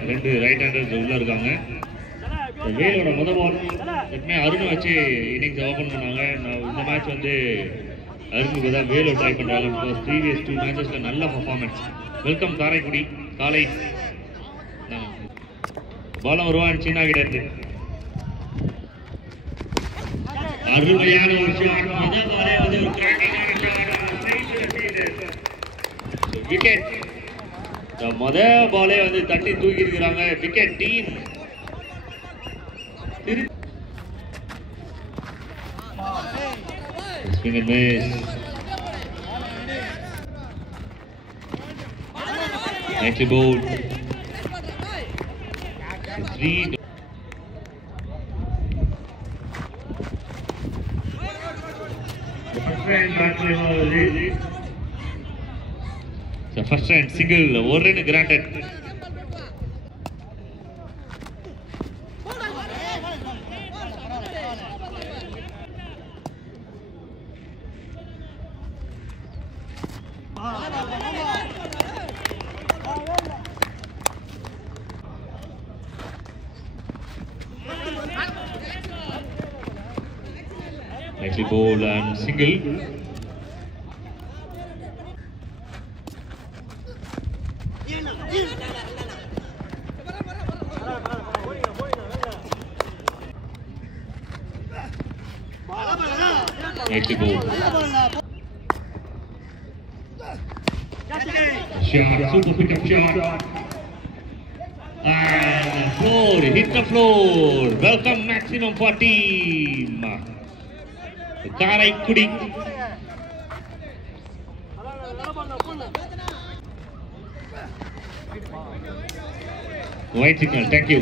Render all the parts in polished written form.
ரெண்டு right handers உள்ள இருக்காங்க. வேலோட முதல் பால் எப்பவுமே அருணை வச்சு இன்னிங்ஸ் ஓப்பன் பண்ணாங்க. நான் இந்த மேட்ச் வந்து அருணுக்கு தான் வேலோ ட்ரை பண்ணுறாங்க. பிகாஸ் ப்ரீவியஸ் 2 மேட்சஸில் நல்ல பர்ஃபார்மன்ஸ். வெல்கம் காரைக்குடி. காலை பாலம் வருவான் சின்ன கிட்ட இருந்து அருமையான ஒரு ஷாட். முதல் பாலே வந்து ஒரு கிராக்கிங்கான ஷாட். விக்கெட். முதல் பாலே வந்து தட்டி தூக்கி இருக்கிறாங்க. Wicket team. Swing and miss. Nicely bowled. 3. The first round single, 1 run granted. Nicely bowled and single. Nicely bowled. Shot, super pickup shot. And the floor, hit the floor. Welcome maximum for team Karaikudi. White signal, thank you.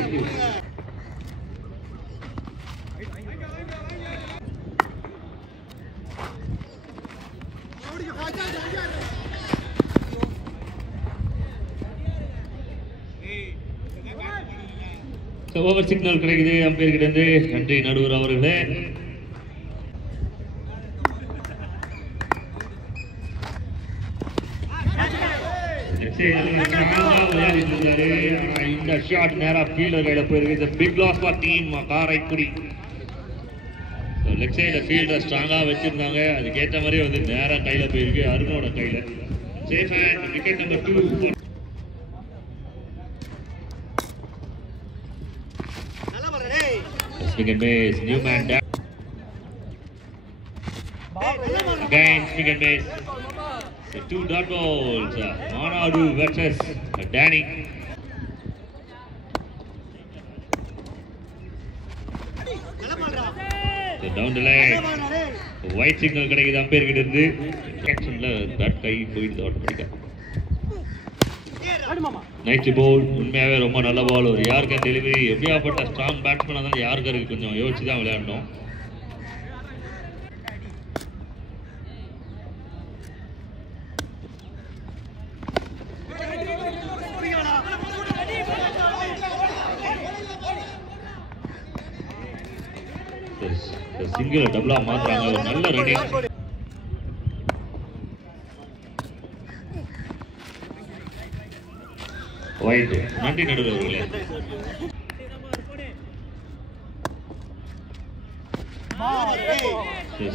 Over signal கிடைக்குது umpire கிட்ட இருந்து. நன்றி நடுவர் அவர்களே. இந்த shot நேரா fielder கையில போயிருக்கு. Big loss for team Karaikudi. Leg சைடுல ஃபீல்டர் ஸ்ட்ராங்கா வச்சிருந்தாங்க. அதுக்கு ஏற்ற மாதிரி வந்து நேரா கையில போயிருக்கு அருணோட கையில. Safe and wicket number 2. Swing and miss. New man down. Again swing and miss. The 2 dot balls. Manadu versus Danny. So down the leg. White signal கிடைக்குது அம்பையர் கிட்ட இருந்து. ஆக்ஷன்ல தட் கை போயிடுது ஆட்டோமேட்டிக்கா. நைட் பால் உண்மையாகவே ரொம்ப நல்ல பால். ஒரு யார்கர் டெலிவரி. எப்படியாப்பட்ட ஸ்ட்ராங் பேட்ஸ்மேனாக தான் யார்கருக்கு கொஞ்சம் யோசிச்சு தான் விளையாடணும். சிங்கிள் டபுளா மாத்துறாங்க. ஒரு நல்ல ரன்னிங். White. நன்றி நடுவர் அவர்களே.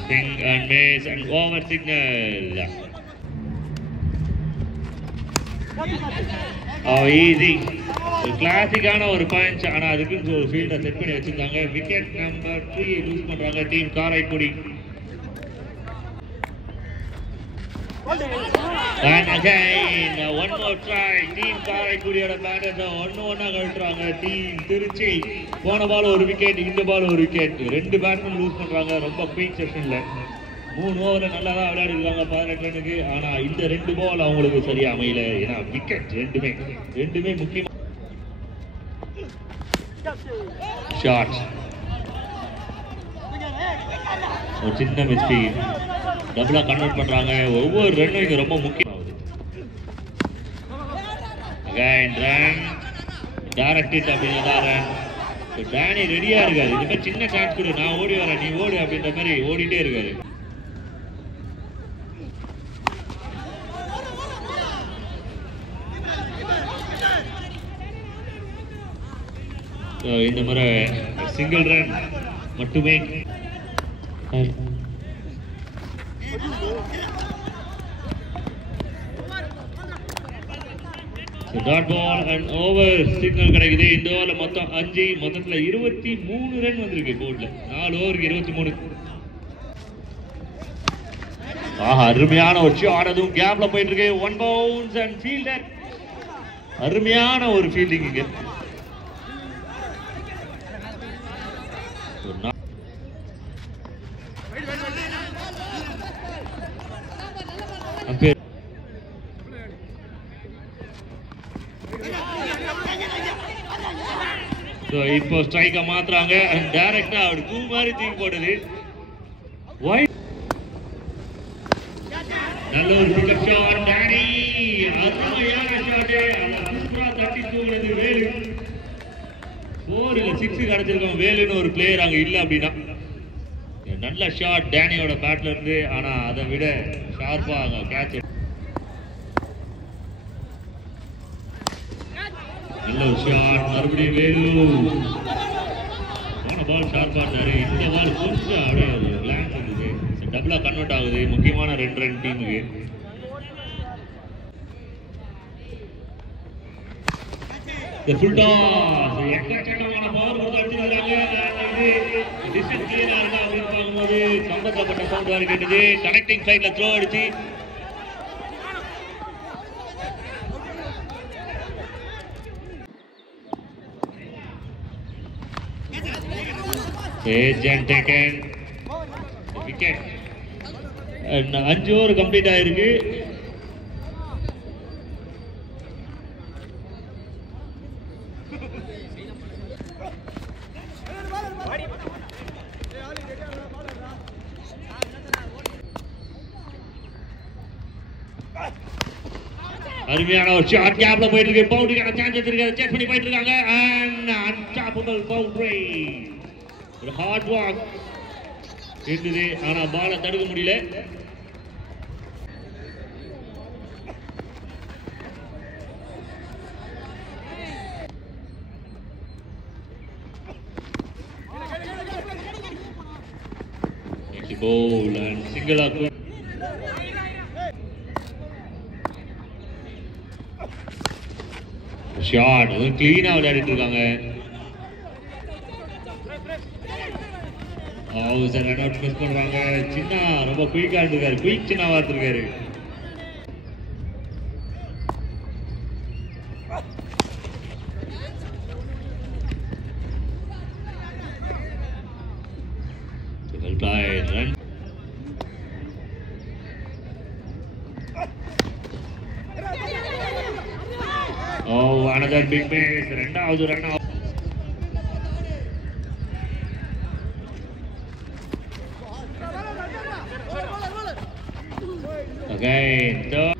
Swing and miss and over signal. Easy. கிளாசிக்கான ஒரு பஞ்ச். ஆனா அதுக்கு ஒரு ஃபீல்டர் செட் பண்ணி வச்சிருக்காங்க. விக்கெட் நம்பர் 3 லூஸ் பண்றாங்க team Karaikudi. And again one more try. Team காரைக்குடியோட பேட்டர்ஸ் ஒண்ணா கழட்டுறாங்க. டீம் திருச்சி போன பால் ஒரு விக்கெட், இந்த பால் ஒரு விக்கெட். 2 பேட்ஸ்மேன் லூஸ் பண்றாங்க. ரொம்ப குயிக் செஷன்ல 3 ஓவர்ல நல்லா தான் விளையாடி இருக்காங்க 18 ரன்னுக்கு. ஆனா இந்த 2 பால் அவங்களுக்கு சரியா அமையல. ஏன்னா விக்கெட் ரெண்டுமே முக்கியம். ஷாட் ஒரு சின்ன மிஸ்டேக். டபுளா கன்வெர்ட் பண்றாங்க. ஒவ்வொரு ரன்னும் இங்க ரொம்ப முக்கியம். Again run. Direct it அப்படின்னா ரன். டேனி ரெடியா இருக்காரு. இதுமே சின்ன சான்ஸ் கொடு, நான் ஓடி வரேன் நீ ஓடு அப்படின்ற மாதிரி ஓடிட்டே இருக்காரு. இந்த முறை சிங்கிள் ரன் மட்டுமே. Dot ball and over signal கிடைக்குது. இந்த ஓவரில் மொத்தம் 5, மொத்தத்தில் 23 ரன் வந்திருக்கு போர்டில். 4 ஓவருக்கு 23. அருமையான ஒரு ஷாட், அதுவும் கேப்ல போயிட்டு இருக்கு. 1 பவுன்ஸ் அண்ட் ஃபீல்டர். அருமையான ஒரு ஃபீல்டிங் இங்க. இப்போ ஸ்ட்ரைக்க மாத்துறாங்க. டைரக்டா அவர் பூ மாதிரி தூக்கி போடுது. நல்ல ஒரு பிக்கப் ஷாட் டானி. அருமையான ஷாட். சூப்பரா தட்டி தூக்குறது வேலு. 4 இல்ல 6 கிடைச்சிருக்கோம். வேலுன்னு ஒரு பிளேயர் அங்க இல்ல அப்படின்னா. நல்ல ஷாட் டானியோட பேட்ல இருந்து. ஆனா அதை விட ஷார்ப்பா அங்க கேட்ச். நல்ல ஒரு ஷாட் மறுபடியும் வேலு. போன பால் ஷார்ப்பா இருந்தாரு. இந்த பால் கொஞ்சம் அப்படியே பிளாங்க் இருந்தது. டபுளா கன்வெர்ட் ஆகுது. முக்கியமான 2 ரன் டீமுக்கு. ஃபுல் டாஸ் எக்கச்சக்கமான பவர் கொடுத்து அடிச்சிருக்காங்க. டிஸ்டன்ஸ் கிளியரா இருக்கா அப்படின்னு பார்க்கும்போது சம்பந்தப்பட்ட சவுண்ட் வேறு கேட்டது. கனெக்டிங் ஃபிளைட்ல த்ரோ அடிச்சு agent taken wicket. 5 over complete ஆயிருக்கு. அருமையான ஒரு ஷாட் கேப்ல போயிட்டு இருக்கு. பவுண்டரிக்கான சான்ஸ் எடுத்திருக்காங்க. செக் பண்ணி போயிட்டு இருக்காங்க. And unstoppable boundary. ஒரு ஹார்ட் வாக் இருந்தது. ஆனா பாலை தடுக்க முடியல. Ball and single up. Shot clean ஆ விளையாடிட்டு இருக்காங்க. சார் ரன் அவுட் மிஸ் பண்றாங்க. சின்ன ரொம்ப குயிக்கா இருக்காரு. குயிக் சின்னவா இருக்காரு. Well played. Run. Oh, another big base. ரெண்டாவது ரன். Again, third.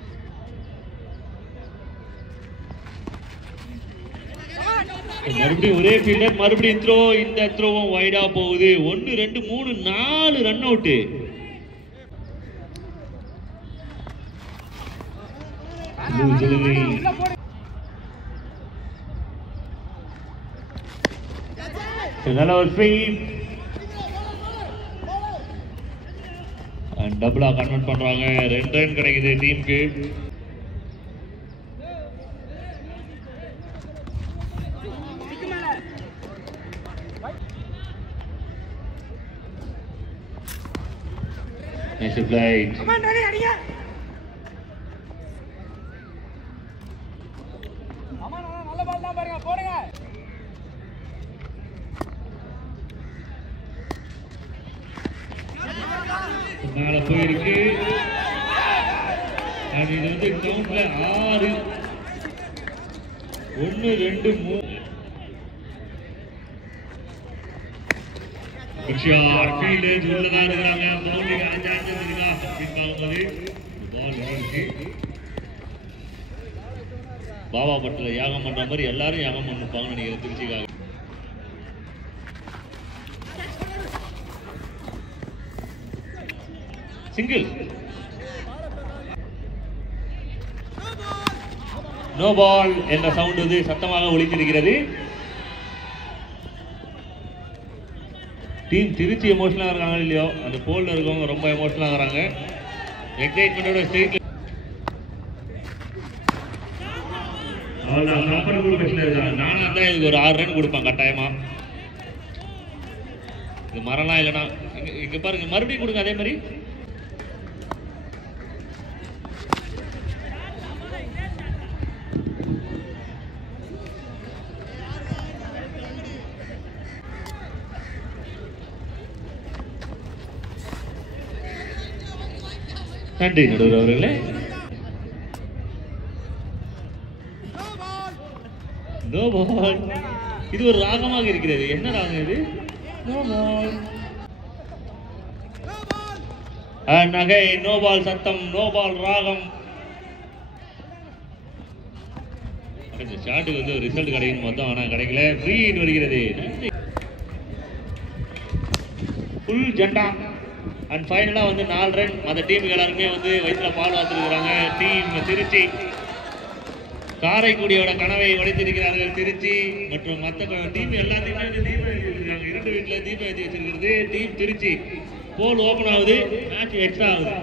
மறுபடியும் ஒரே ஃபீல்டர். மறுபடியும் த்ரோ. இந்த த்ரோவும் வைடா போகுது. 1 2 3 4 ரன் அவுட். நல்ல ஒரு ஸ்வீப். டபுளா கன்வெர்ட் பண்றாங்க. 2 ரன் கிடைக்குது டீமுக்கு. Nice played. Come on, ready, ready. Come on, நல்ல பால் தான் பாருங்க. போடுங்க. மேல போயிருக்கு. அது வந்து கவுண்ட்ல 6 1 2 3 ஷாட் ஃபீல்டர் உள்ளதா இருக்காங்க. பவுண்டரி சான்ஸ் இருக்கா அப்படிங்கும்போது பால் இருக்கு. பாபா பட்டல யாகம் பண்ற மாதிரி எல்லாரும் யாகம் பண்ணுவாங்க நினைக்கிறேன் திருச்சிக்காக. சிங்கிள். நோ பால் என்ற சவுண்ட் வந்து சத்தமாக ஒலித்திருக்கிறது. டீம் திருச்சி எமோஷனலாக இருக்காங்க இல்லையோ, அந்த போலில் இருக்கவங்க ரொம்ப எமோஷனலாக இருக்கிறாங்க. எக்ஸைட்மெண்ட்டோட ஸ்ட்ரெயிட் அவ்வளோதான். கம்பெனி பெஸ்ட்டில் இருக்காங்க. நானும் தான் இதுக்கு ஒரு 6 ரன் கொடுப்பேன் கட்டாயமாக. இது மரம்லாம் இல்லைனா இங்கே பாருங்க, மறுபடியும் கொடுங்க அதே மாதிரி. நன்றி நடுவர் அவர்களே. No ball. இது ஒரு ராகமாக இருக்கிறது. என்ன ராகம் இது? No ball. நகை நோ பால் சத்தம், நோ பால் ராகம். இந்த ஷாட்டுக்கு வந்து ஒரு ரிசல்ட் கிடைக்கணும் மொத்தம், ஆனால் கிடைக்கல. ஃப்ரீ ஹிட் வருகிறது. ஃபுல் ஜெண்டா. அண்ட் ஃபைனலாக வந்து 4 ரன். மற்ற டீமுக்கு எல்லாருமே வந்து வயிற்றுல பால் வாத்துருக்குறாங்க. டீம் திருச்சி காரைக்குடியோட கனவை உடைத்திருக்கிறார்கள். திருச்சி மற்றும் மற்ற டீம் எல்லாத்தையுமே வந்து தீபம் ஏற்றி வச்சிருக்காங்க. 2 வீட்டில் தீபம் ஏற்றி வச்சிருக்கிறது டீம் திருச்சி. போல் ஓப்பன் ஆகுது, மேட்ச் எக்ஸ்ட்ரா ஆகுது.